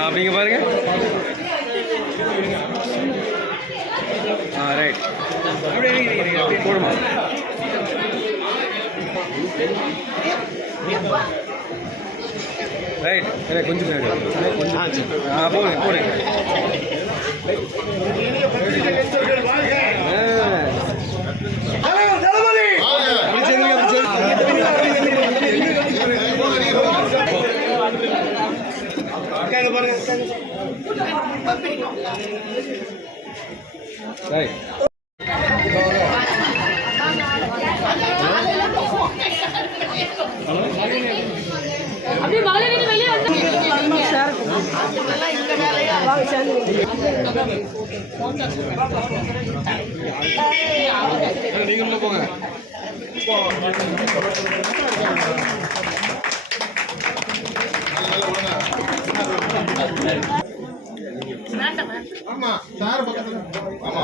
அப்படிங்க பாருங்க. ஆ ரைட் போடுமா? ரைட் இல்லை கொஞ்சம் கொஞ்சம் போடுங்க போடுங்க. உட்காருங்க பாருங்க. ரைட் அப்படியே வெளியே வந்து நீங்களும் போங்க ஆமா சார் பக்கத்துல ஆமா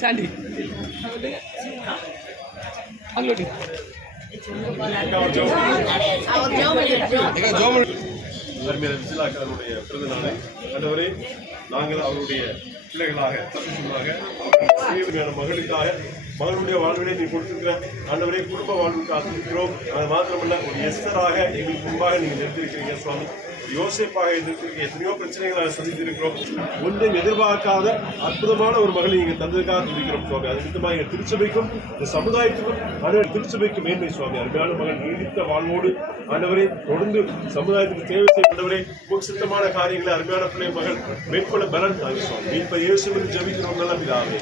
சாண்டி அங்கோட்டி அருமையான விசிலாக்களுடைய பிறந்த நாளை ஆண்டவரே நாங்கள் அவருடைய பிள்ளைகளாக சிசுகளாக அவருடைய மகளுக்காக மகளுடைய வாழ்வினை நீ கொடுத்திருக்கிற ஆண்டவரே குடும்ப வாழ்வுக்கு ஆசிரிக்கிறோம் அது மாத்திரமல்ல ஒரு எஸ்தராக எங்களுக்கு முன்பாக நீங்கள் நிறுத்திருக்கிறீங்க சுவாமி. யோசிப்பாக இருந்திருக்கிறீங்க எத்தனையோ பிரச்சனைகளை சந்தித்திருக்கிறோம். ஒன்றையும் எதிர்பார்க்காத அற்புதமான ஒரு மகளை நீங்கள் தந்ததுக்காக துடிக்கிறோம் சுவாமி. அது நிமித்தமாக எங்கள் திருச்சபைக்கும் இந்த சமுதாயத்துக்கும் ஆண்டவர் திருச்சபைக்கு மேன்மை சுவாமி. அருமையான மகன் நீடித்த வாழ்வோடு ஆண்டவரே தொடர்ந்து சமுதாயத்துக்கு தேவை செய்யப்பட்டவரே சித்தமான காரியங்களை அருமையான பிள்ளை மகள் மேற்கொள்ள பலன் தாங்க சுவாமி. மீட்பை இயேசுவின் ஜெபிக்கிறோம் நல்ல பிதாவே.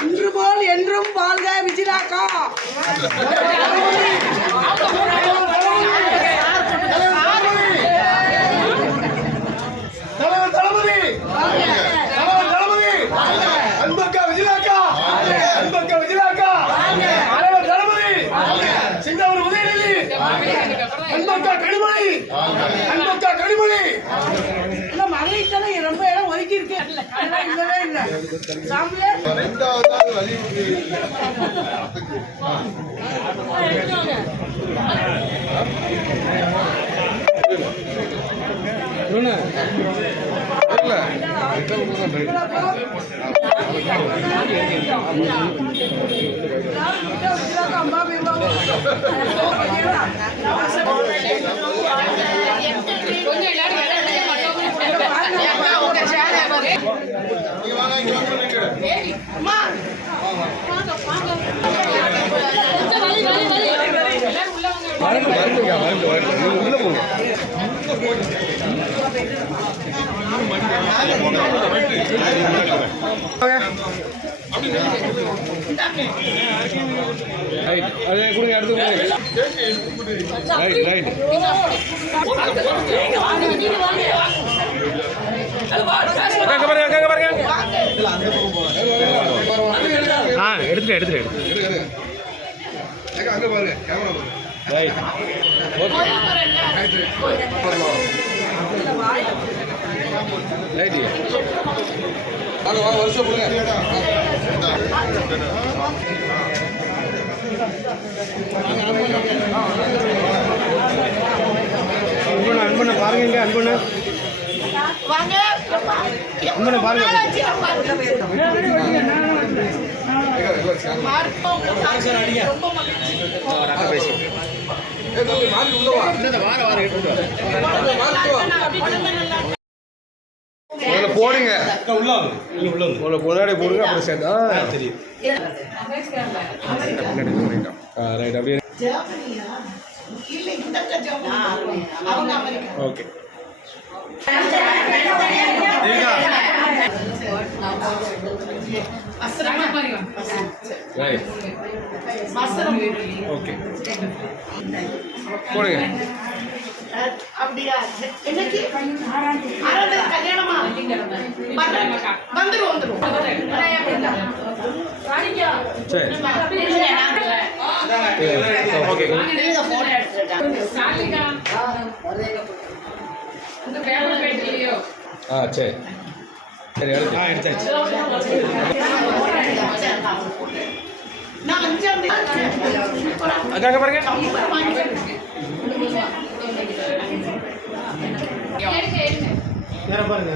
இன்று போல் என்றும் வாழ்க விஜிலாக்கா அன்பக்கா கனிமொழி. அன்பக்கா கனிமொழி. இல்ல மகளிர்க்கெல்லாம் ரொம்ப இடம் ஒதுக்கி இருக்கு இல்லவே இல்லை. சாமியே. ரெண்டாவது வலியுறுத்தி விஜிலாக்கா அம்மா பேருமா கொஞ்சம் எல்லாரும் உங்க சேர நீங்க வாங்க இங்க வாங்க நில்லுங்க. வலி போங்க ரைட் ரைட் பாருங்க அங்க பாருங்க ஆ எடுத்துட்டு எடுத்துட்டு எடுத்து பாருங்க கேமரா பாருங்க வருஷம் பாருங்க வாங்க. உங்களை பாருங்க. ரொம்ப மகிழ்ச்சி போடுங்க. உள்ள உள்ள போதாடி போடுங்க அப்புறம் சேர்ந்தா. தெரியும் ரைட் அப்படியே. ஓகே. ஓகே போடுங்க. அப்படியா என்னைக்கு கல்யாணமா வந்துரும் வந்துரும் சரி ஓகே ஆ சரி. சரி எடுத்து ஆ எடுத்தாச்சு. அங்க பாருங்க. நேரம் பாருங்க.